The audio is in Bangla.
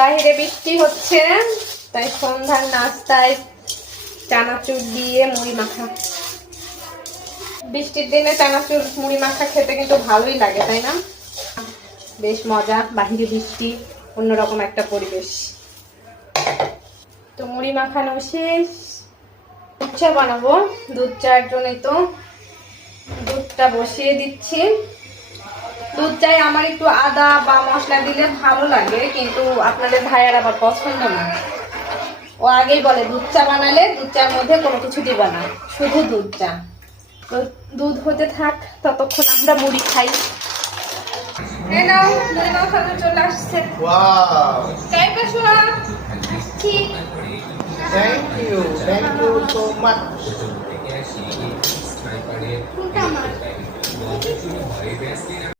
বাইরে বৃষ্টি হচ্ছে, তাই সন্ধ্যার নাস্তায় চানাচুর দিয়ে মুড়ি মাখা। বৃষ্টির দিনে চানাচুর মুড়ি মাখা খেতে কিন্তু ভালোই লাগে, তাই না? বেশ মজা, বাহিরে বৃষ্টি, অন্যরকম একটা পরিবেশ। তো মুড়ি মাখানো শেষ, দুধ চা বানাবো। দুধ চার জন্যই তো দুধটা বসিয়ে দিচ্ছি। দুধ চাই আমার একটু আদা বা মশলা দিলে ভালো লাগে, কিন্তু আপনাদের ভাইয়ার আবার পছন্দ না। ও আগেই বলে দুধ চা বানালে দুধ চার মধ্যে কোনো কিছু দিবা না, শুধু দুধ চা। তো দুধ হতে থাক, ততক্ষণ আমরা মুড়ি খাই। এই নাও, মুড়ি মাখানো চলে আসছে। Wow! চাইবে শোনা? ঠিক। Thank you so much. কোনটা আমার?